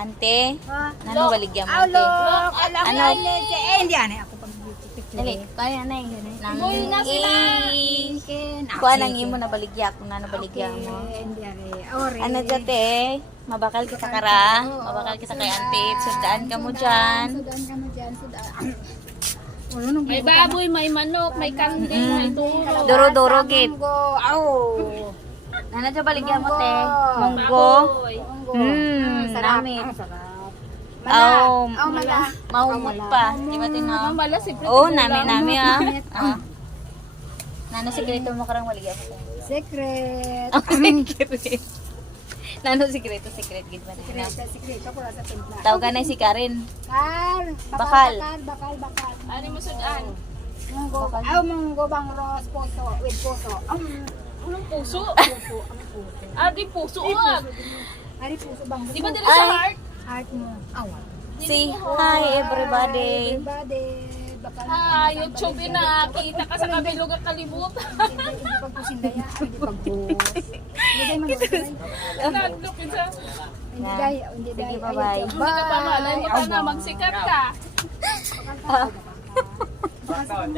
Ante, Ha? nano baligyan mo ante? Alok, alam Ano? hindi yan ako pag picture. Dali, kaya na eh. Nang Kuha kuha nang imo na baligya kung nano baligya mo. Hindi yan Ore. Ano dati? Mabakal kita kara. Mabakal kita kay ante. Sudaan ka mo dyan. Sudaan ka mo dyan. Sudaan. May baboy, may manok, may kambing, may turo. Duro-duro git. Munggo. Aw. Nano dyan baligya mo te? Munggo. Baboy. Nami. Sarap. Aw, Mala. mahumot pa. Di ba tina? Mala, siyempre. Oo, nami ah. Nano sikreto mo karang baligya mo te? Secret. Nano sikreto gid ba tina? Secret ko sa timpla. Tawagan na si Karen. Bakal. Bakal. Bakal. Ano mo sudan? Munggo. Aw, munggo bang rose puso with puso. Anong puso? Puso. Ang puso. Di puso. Ari puso bang Di ba dila sa heart? heart mo? Awa. Say hi everybody. Everybody. Bakal. YouTube nakita ka sa kabilog at kalibutan. Hindi pagkusindaya. Hindi pagbuhos. Hindi man. Nandok isa. Hindi dahil. Hindi Sige, dahil. bye-bye. Hindi ka pa malay mo na magsikat ka. Bakal.